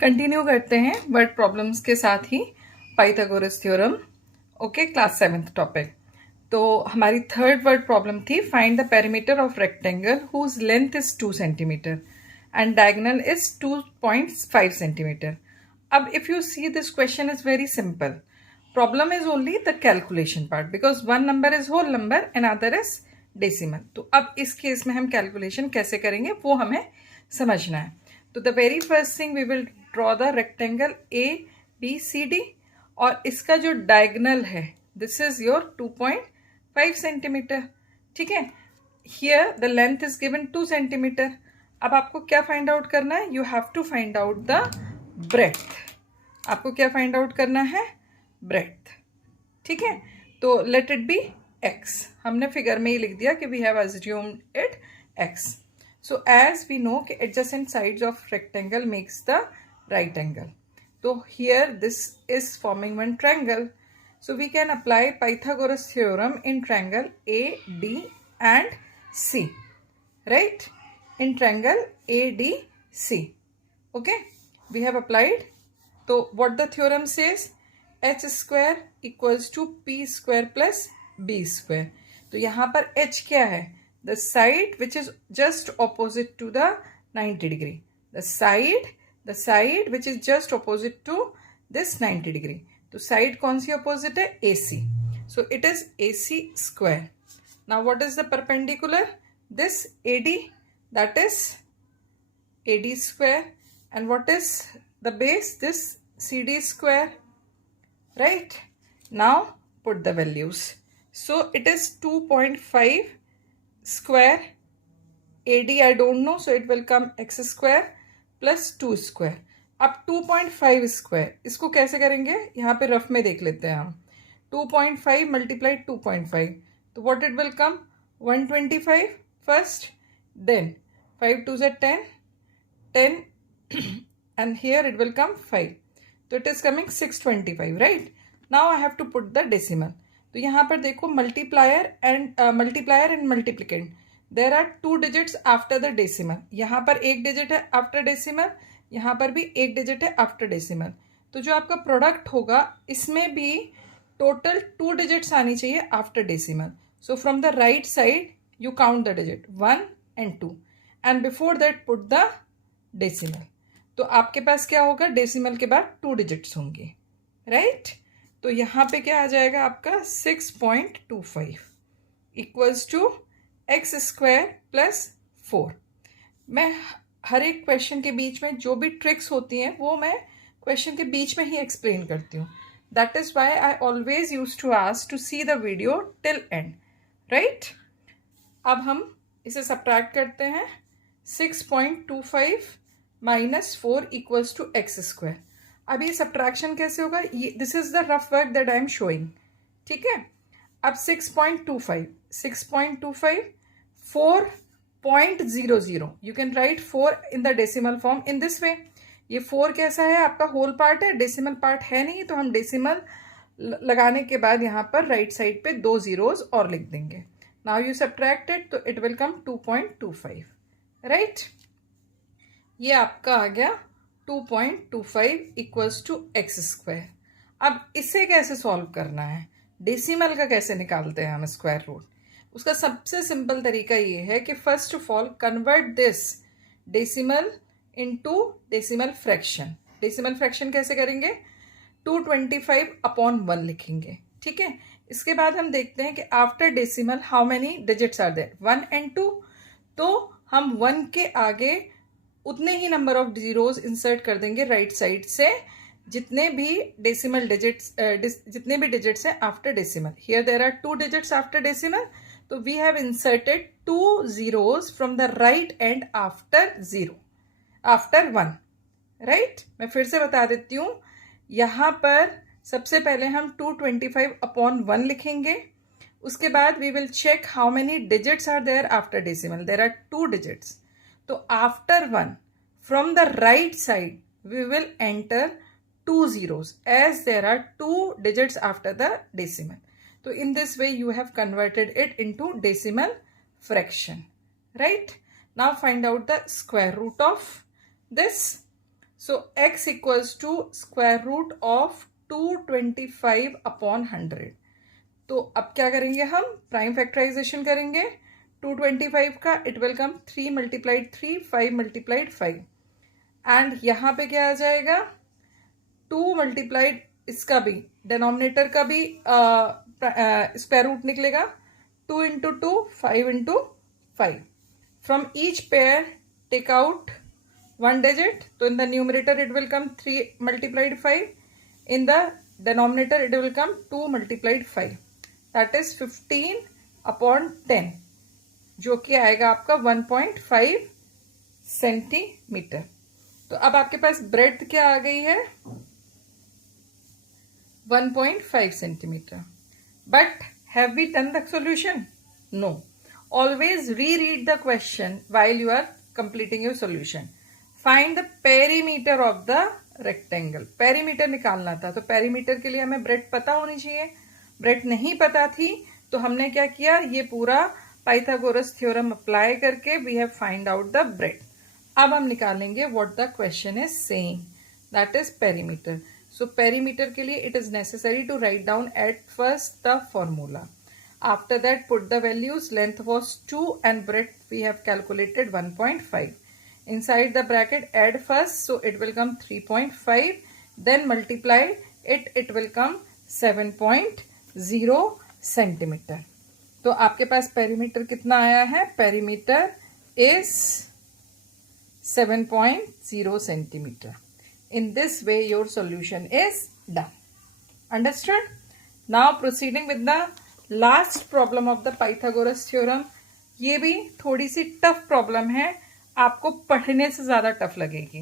Continue करते हैं word problems के साथ ही Pythagoras theorem. Okay, class 7th topic. तो हमारी थर्ड वर्ड प्रॉब्लम थी find the perimeter of rectangle whose length is 2 centimetre and diagonal is 2.5 centimetre. अब if you see this question is very simple. Problem is only the calculation part because one number is whole number and other is decimal. तो अब इस case में हम calculation कैसे करेंगे वो हमें समझना है. तो the very first thing we will draw the rectangle ABCD और इसका जो डायगोनल है दिस इज योर 2.5 सेंटीमीटर. ठीक है, here the length is given 2 centimetre. अब आपको क्या फाइंड आउट करना है? You have to find out the breadth. आपको क्या फाइंड आउट करना है? ब्रेड्थ. ठीक है, तो लेट इट बी x. हमने फिगर में ही लिख दिया कि we have assumed it x. So as we know कि adjacent sides of rectangle makes the right angle. So here this is forming one triangle. So we can apply Pythagoras theorem in triangle AD and C. Right? In triangle ADC. Okay? We have applied. So what the theorem says? H square equals to P square plus B square. तो यहाँ पर H क्या है? The side which is just opposite to the 90 degree. The side which is just opposite to this 90 degree. तो side कौन सी opposite है? AC. So it is AC square. Now what is the perpendicular? This AD, that is AD square. And what is the base? This CD square. Right? Now put the values. So it is 2.5 square. AD I don't know, so it will come x square plus 2 square. अब 2.5 square इसको कैसे करेंगे? यहाँ पे rough में देख लेते हैं हम. 2.5 मल्टीप्लाइड 2.5, तो what it will come? 125 first, then 5 2 ज़ 10 and here it will come 5. तो it is coming 625. Right, now I have to put the decimal. तो यहाँ पर देखो multiplier and multiplicand. There are 2 digits after the decimal. यहाँ पर एक digit है आफ्टर डेसिमल, यहाँ पर भी एक डिजिट है आफ्टर डेसिमल. तो जो आपका प्रोडक्ट होगा इसमें भी टोटल 2 डिजिट्स आनी चाहिए after decimal. So from the right side you count the digit 1 and 2 and before that put the decimal. तो आपके पास क्या होगा? डेसिमल के बाद 2 डिजिट्स होंगे. राइट, तो यहाँ पे क्या आ जाएगा आपका? 6.25 equals to x square plus 4. मैं हर एक क्वेश्चन के बीच में जो भी ट्रिक्स होती हैं वो मैं क्वेश्चन के बीच में ही एक्सप्लेन करती हूँ. That is why I always use to ask to see the video till end. Right, अब हम इसे सब्ट्रैक्ट करते हैं. 6.25 minus 4 equals to x square. अब ये सब्ट्रैक्शन कैसे होगा? ये this is the rough work that I am showing. ठीक है, अब 6.25 4.00. You can write 4 in the decimal form in this way. ये 4 कैसा है? आपका होल पार्ट है, डेसिमल पार्ट है नहीं, तो हम डेसिमल लगाने के बाद यहाँ पर राइट साइड पे 2 zeros और लिख देंगे. नाउ यू सब्ट्रैक्ट इट, तो इट विल कम 2.25. राइट, ये आपका आ गया 2.25 इक्वल्स टू एक्स स्क्वायर. अब इसे कैसे सॉल्व करना है? डेसिमल का कैसे निकालते हैं हम स्क्वायर रूट? उसका सबसे सिंपल तरीका ये है कि first of all convert this decimal into decimal fraction. Decimal fraction कैसे करेंगे? 225/1 लिखेंगे. ठीक है, इसके बाद हम देखते हैं कि after decimal how many digits are there? 1 and 2. तो हम 1 के आगे उतने ही नंबर ऑफ जीरोज इंसर्ट कर देंगे राइट साइड से जितने भी डेसिमल डिजिट्स जितने भी डिजिट्स हैं after decimal. Here there are 2 digits after decimal, तो we have inserted 2 zeros from the right end after 1. Right, मैं फिर से बता देती हूँ. यहाँ पर सबसे पहले हम 225/1 लिखेंगे. उसके बाद we will check how many digits are there after decimal. There are 2 digits. तो after 1 from the right side we will enter 2 zeros as there are 2 digits after the decimal. So in this way you have converted it into decimal fraction. Right, now find out the square root of this. So x equals to square root of 225 upon 100. तो अब क्या करेंगे, हम prime factorisation करेंगे 225 का. It will come 3 multiplied 3, 5 multiplied 5. And यहाँ पे क्या आ जाएगा, 2 मल्टीप्लाइड इसका भी, डिनोमिनेटर का भी स्क्वायर रूट निकलेगा. 2 into 2, 5 into 5. From each pair take out 1 digit. So in the numerator it will come 3 multiplied 5. In the denominator it will come 2 multiplied 5. That is 15 upon 10, जो कि आएगा आपका 1.5 सेंटीमीटर. तो अब आपके पास ब्रेड्थ क्या आ गई है, 1.5 centimetre. But have we done the solution? No. Always reread the question while you are completing your solution. Find the perimeter of the rectangle. Perimeter निकालना था, तो पेरीमीटर के लिए हमें ब्रेड्थ पता होनी चाहिए. ब्रेड्थ नहीं पता थी, तो हमने क्या किया, ये पूरा पाइथागोरस थ्योरम अप्लाई करके we have find out the breadth. अब हम निकालेंगे what the question is saying, that is perimeter. So perimeter के लिए it is necessary to write down at first the formula. After that put the values. Length was 2 and breadth we have calculated 1.5. Inside the bracket add first, so it will come 3.5, then multiply it, it will come 7.0 centimetre. तो आपके पास perimeter कितना आया है, perimeter is 7.0 centimetre. In this way your solution is done. Understood? Now proceeding with the last problem of the Pythagoras theorem. ये भी थोड़ी सी tough problem है, आपको पढ़ने से ज्यादा टफ लगेगी.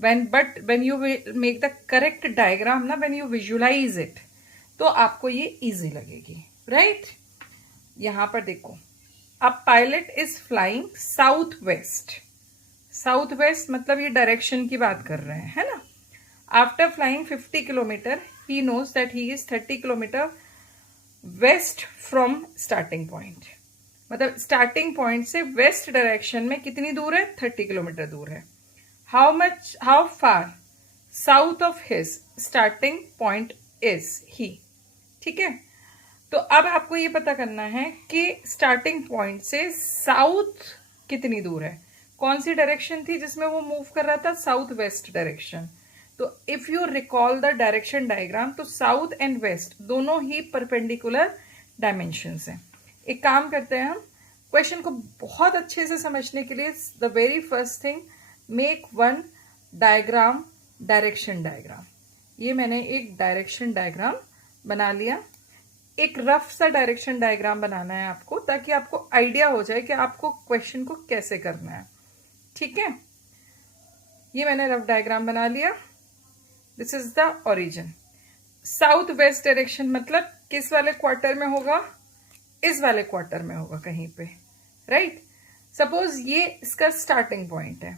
when you make the correct diagram ना, when you visualize it, तो आपको ये easy लगेगी, right? यहां पर देखो, अब pilot is flying south west. South west मतलब ये डायरेक्शन की बात कर रहे हैं, है ना. After flying 50 kilometre he knows that he is 30 kilometre west from starting point. मतलब स्टार्टिंग पॉइंट से वेस्ट डायरेक्शन में कितनी दूर है, 30 किलोमीटर दूर है. How far south of his starting point is he. ठीक है, तो अब आपको ये पता करना है कि स्टार्टिंग पॉइंट से साउथ कितनी दूर है. कौन सी डायरेक्शन थी जिसमें वो मूव कर रहा था, साउथ वेस्ट डायरेक्शन. तो if you recall the direction diagram, तो साउथ एंड वेस्ट दोनों ही परपेंडिकुलर डायमेंशंस हैं. एक काम करते हैं हम, क्वेश्चन को बहुत अच्छे से समझने के लिए the very first thing, make one diagram, direction diagram. ये मैंने एक डायरेक्शन डायग्राम बना लिया. एक रफ सा डायरेक्शन डायग्राम बनाना है आपको, ताकि आपको आइडिया हो जाए कि आपको क्वेश्चन को कैसे करना है. ठीक है, ये मैंने रफ डायग्राम बना लिया. This is the origin. South west direction मतलब किस वाले क्वार्टर में होगा, इस वाले क्वार्टर में होगा कहीं पे, राइट. सपोज ये इसका स्टार्टिंग पॉइंट है,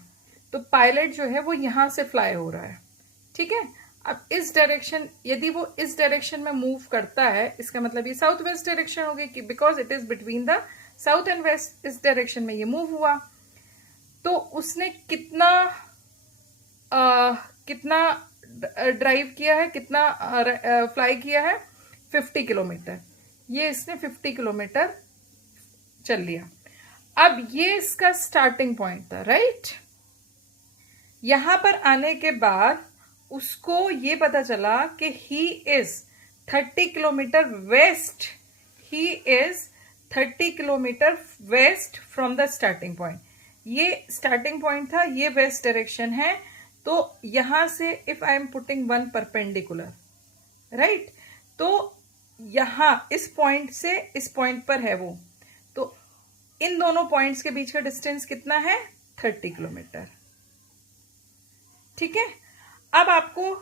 तो पायलट जो है वो यहां से फ्लाई हो रहा है. ठीक है, अब इस डायरेक्शन, यदि वो इस डायरेक्शन में मूव करता है, इसका मतलब ये साउथ वेस्ट डायरेक्शन होगी, कि because it is between the south and west. इस डायरेक्शन में ये मूव हुआ, तो उसने कितना ड्राइव किया है, कितना फ्लाई किया है, 50 किलोमीटर. ये इसने 50 किलोमीटर चल लिया. अब ये इसका स्टार्टिंग पॉइंट था, राइट. यहां पर आने के बाद उसको ये पता चला कि he is 30 kilometre waste, he is 30 kilometre west from the starting point. ये स्टार्टिंग पॉइंट था, ये वेस्ट डायरेक्शन है. तो यहां से if I am putting one perpendicular, right, तो यहां इस पॉइंट से इस पॉइंट पर है वो, तो इन दोनों पॉइंट्स के बीच का डिस्टेंस कितना है, 30 किलोमीटर. ठीक है, अब आपको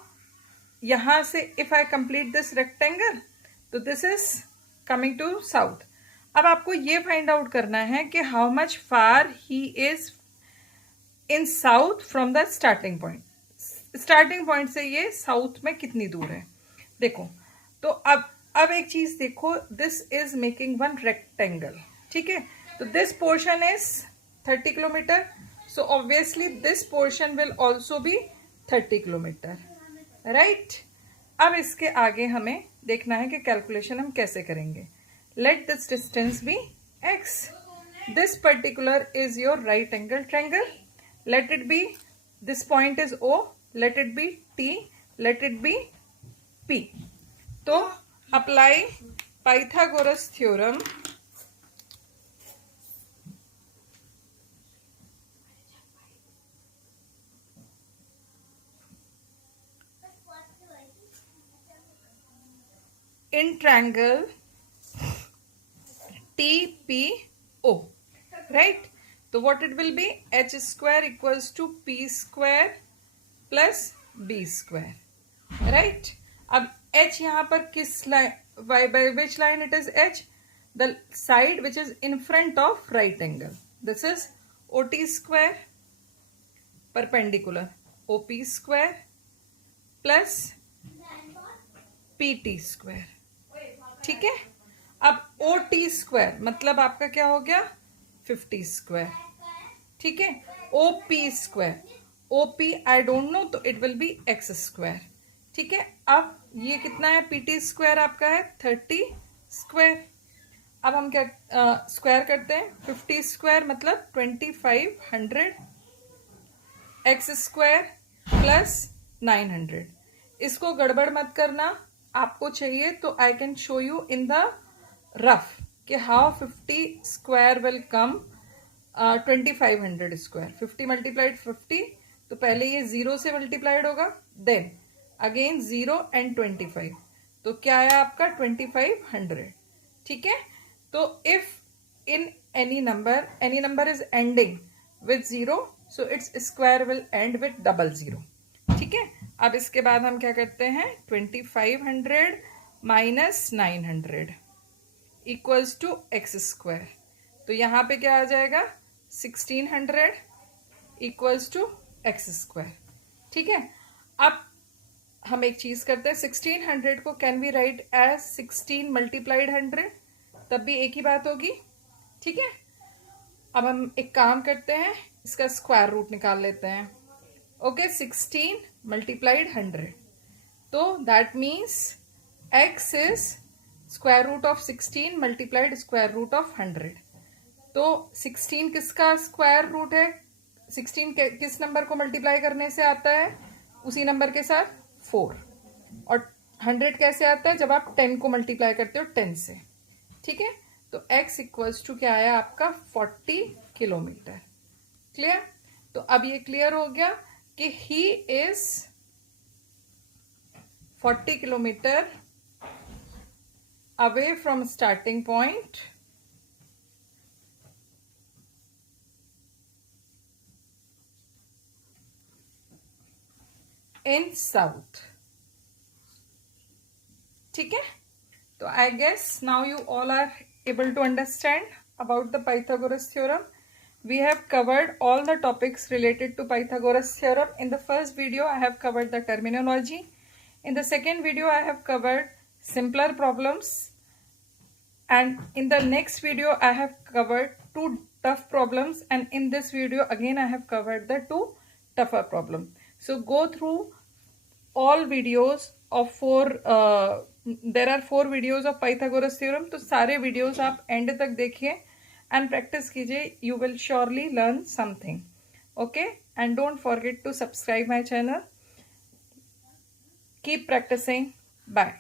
यहां से if I complete this rectangle, तो this is coming to south. अब आपको ये फाइंड आउट करना है कि how much far he is in south from the starting point. Starting point से ये साउथ में कितनी दूर है. देखो, तो अब एक चीज देखो, this is making one rectangle. ठीक है, तो this portion is 30 kilometre, so obviously this portion will also be 30 kilometre, right. अब इसके आगे हमें देखना है कि कैलकुलेशन हम कैसे करेंगे। Let this distance be x, this particular is your right angle triangle, let it be, this point is O, let it be T, let it be P। तो apply Pythagoras theorem in triangle TPO, right? So what it will be, h square equals to p square plus b square, right? अब h यहाँ पर किस line, by which line it is h? The side which is in front of right angle. This is OT square perpendicular OP square plus PT square, ठीक है। अब OT square मतलब आपका क्या हो गया 50 स्क्वायर, ठीक है। OP square, OP I don't know, तो it will be x square, ठीक है। अब ये कितना है, PT स्क्वायर आपका है 30 स्क्वायर। अब हम क्या स्क्वायर करते हैं, 50 स्क्वायर मतलब 2500, x स्क्वायर प्लस 900। इसको गड़बड़ मत करना, आपको चाहिए तो I can show you in the rough कि how 50 square will come 2500 square. 50 multiplied 50, तो पहले ये 0 से मल्टीप्लाइड होगा, देन अगेन 0 एंड 25, तो क्या आया आपका 2500, ठीक है। तो if in any number is ending with 0, so its square will and with double 0, ठीक है। अब इसके बाद हम क्या करते हैं, 2500 minus 900 equals to x square, तो यहाँ पे क्या आ जाएगा 1600 इक्वल्स टू एक्स स्क्वायर, ठीक है। अब हम एक चीज करते हैं, 1600 को can we write as 16 multiplied 100, तब भी एक ही बात होगी, ठीक है। अब हम एक काम करते हैं, इसका स्क्वायर रूट निकाल लेते हैं। ओके, 16 मल्टीप्लाइड 100, तो that means x is square root of 16 multiplied square root of 100। तो 16 किसका स्क्वायर रूट है, 16 किस नंबर को मल्टीप्लाई करने से आता है, उसी नंबर के साथ 4, और 100 कैसे आता है, जब आप 10 को मल्टीप्लाई करते हो 10 से, ठीक है। तो x इक्वल्स टू क्या आया आपका 40 किलोमीटर, क्लियर। तो अब ये क्लियर हो गया कि he is 40 kilometres away from starting point in south, ठीक है। तो I guess now you all are able to understand about the Pythagoras theorem. We have covered all the topics related to Pythagoras theorem. In the first video I have covered the terminology. In the second video I have covered simpler problems, and in the next video I have covered 2 tough problems, and in this video again I have covered the 2 tougher problems. So go through all videos of 4 there are 4 videos of Pythagoras theorem, तो सारे videos आप end तक देखिए and practice कीजिए, you will surely learn something, okay। And don't forget to subscribe my channel, keep practicing, bye।